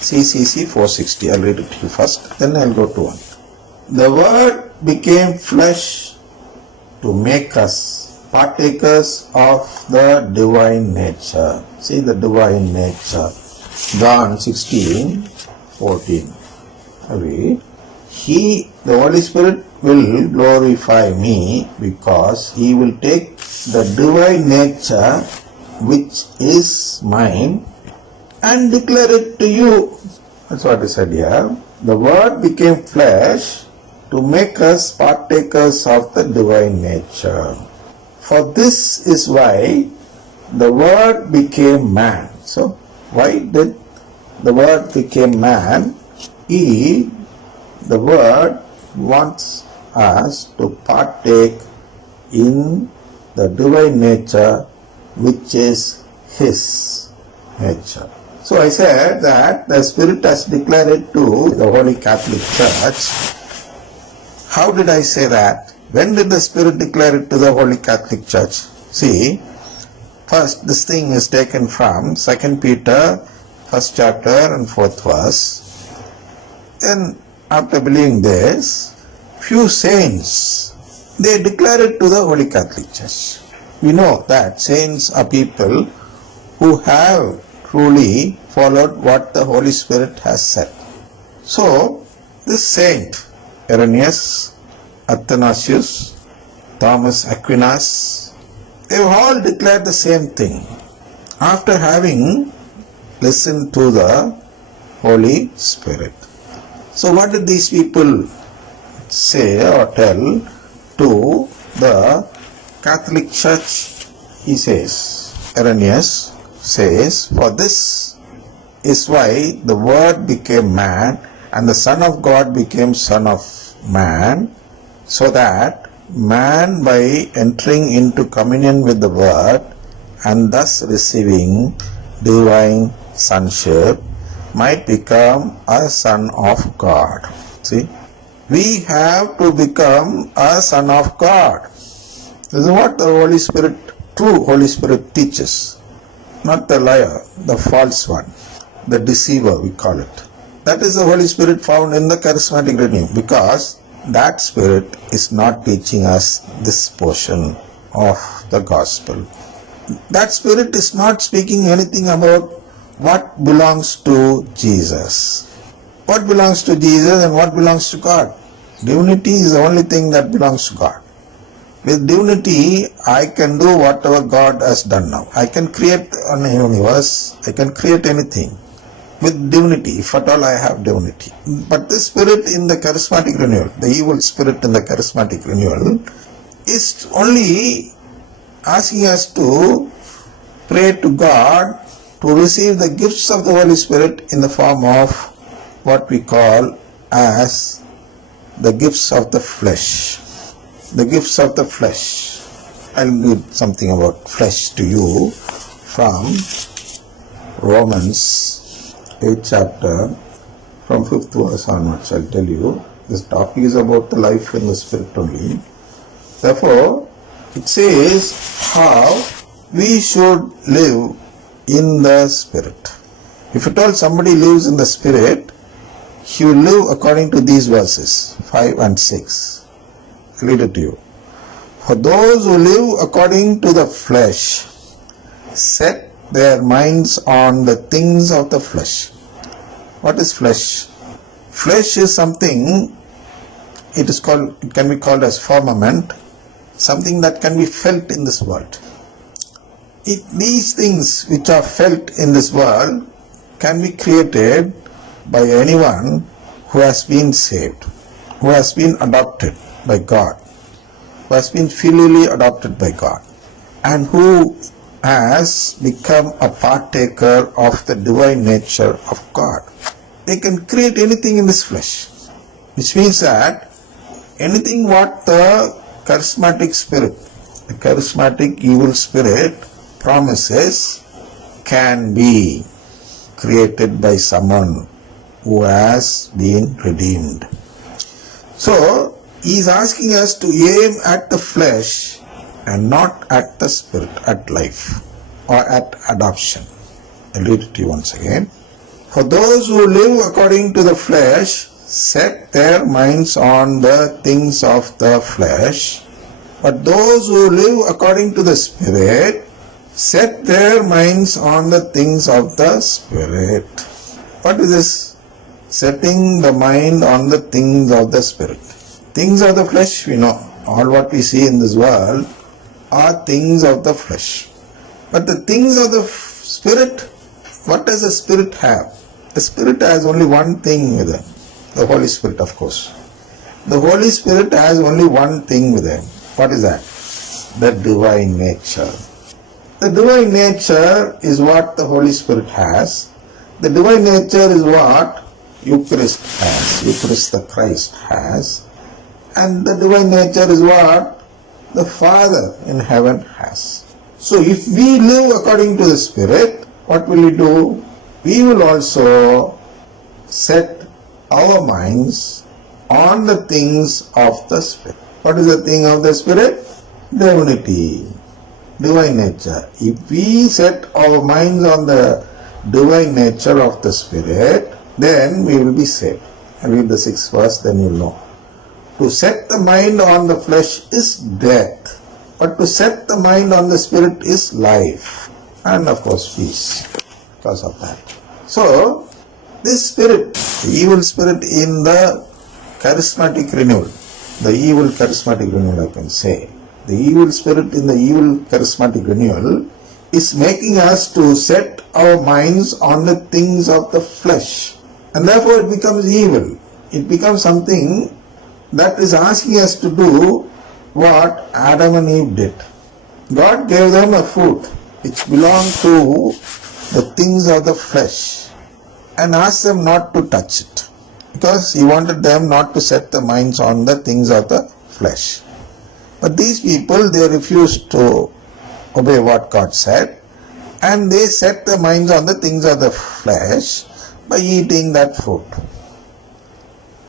CCC 460. I'll read it to you first, then I'll go to 1. The Word became flesh to make us partakers of the divine nature. See the divine nature. John 16:14. Read. He, the Holy Spirit, will glorify me because he will take the divine nature which is mine and declare it to you. That's what he said here. The Word became flesh to make us partakers of the divine nature. For this is why the Word became man. So, why did the Word became man? The Word wants us to partake in the divine nature which is His nature. So I said that the Spirit has declared it to the Holy Catholic Church. How did I say that? When did the Spirit declare it to the Holy Catholic Church? See, first this thing is taken from 2 Peter 1st chapter and 4th verse. Then after believing this, few saints, they declare it to the Holy Catholic Church. We know that saints are people who have truly followed what the Holy Spirit has said. So, this saint, Irenaeus, Athanasius, Thomas Aquinas, they have all declared the same thing after having listened to the Holy Spirit. So what did these people say or tell to the Catholic Church? He says, Irenaeus says, for this is why the Word became man and the Son of God became Son of Man, so that man, by entering into communion with the Word and thus receiving divine sonship, might become a son of God. See, we have to become a son of God. This is what the Holy Spirit, true Holy Spirit teaches. Not the liar, the false one, the deceiver we call it. That is the Holy Spirit found in the charismatic renewal, because that Spirit is not teaching us this portion of the gospel. That Spirit is not speaking anything about what belongs to Jesus. What belongs to Jesus and what belongs to God? Divinity is the only thing that belongs to God. With divinity, I can do whatever God has done now. I can create a universe, I can create anything. With divinity, if at all I have divinity. But this spirit in the charismatic renewal, the evil spirit in the charismatic renewal, is only asking us to pray to God to receive the gifts of the Holy Spirit in the form of what we call as the gifts of the flesh. The gifts of the flesh. I'll read something about flesh to you from Romans 8th chapter, from 5th verse onwards. I'll tell you. This topic is about the life in the Spirit only. Therefore, it says how we should live in the Spirit. If at all somebody lives in the Spirit, he will live according to these verses 5 and 6. I'll read it to you. For those who live according to the flesh set their minds on the things of the flesh. What is flesh? Flesh is something, it can be called as firmament, something that can be felt in this world. These things which are felt in this world can be created by anyone who has been saved, who has been adopted by God, who has been filially adopted by God, and who has become a partaker of the divine nature of God. They can create anything in this flesh, which means that anything what the charismatic spirit, the charismatic evil spirit promises can be created by someone who has been redeemed. So, he is asking us to aim at the flesh and not at the spirit, at life or at adoption. I'll read it to you once again. For those who live according to the flesh set their minds on the things of the flesh, but those who live according to the Spirit set their minds on the things of the Spirit. What is this? Setting the mind on the things of the Spirit. Things of the flesh, we know. All what we see in this world are things of the flesh. But the things of the Spirit, what does the Spirit have? The Spirit has only one thing with him. The Holy Spirit, of course. The Holy Spirit has only one thing with him. What is that? The divine nature. The divine nature is what the Holy Spirit has. The divine nature is what Eucharist has. Eucharist the Christ has. And the divine nature is what the Father in heaven has. So if we live according to the Spirit, what will we do? We will also set our minds on the things of the Spirit. What is the thing of the Spirit? Divinity, divine nature. If we set our minds on the divine nature of the Spirit, then we will be saved. I read the 6th verse, then you will know. To set the mind on the flesh is death, but to set the mind on the Spirit is life, and of course peace because of that. So, this spirit, the evil spirit in the charismatic renewal, the evil charismatic renewal I can say, the evil spirit in the evil charismatic renewal is making us to set our minds on the things of the flesh, and therefore it becomes evil. It becomes something that is asking us to do what Adam and Eve did. God gave them a food which belonged to the things of the flesh and asked them not to touch it because He wanted them not to set their minds on the things of the flesh. But these people, they refused to obey what God said, and they set their minds on the things of the flesh by eating that fruit.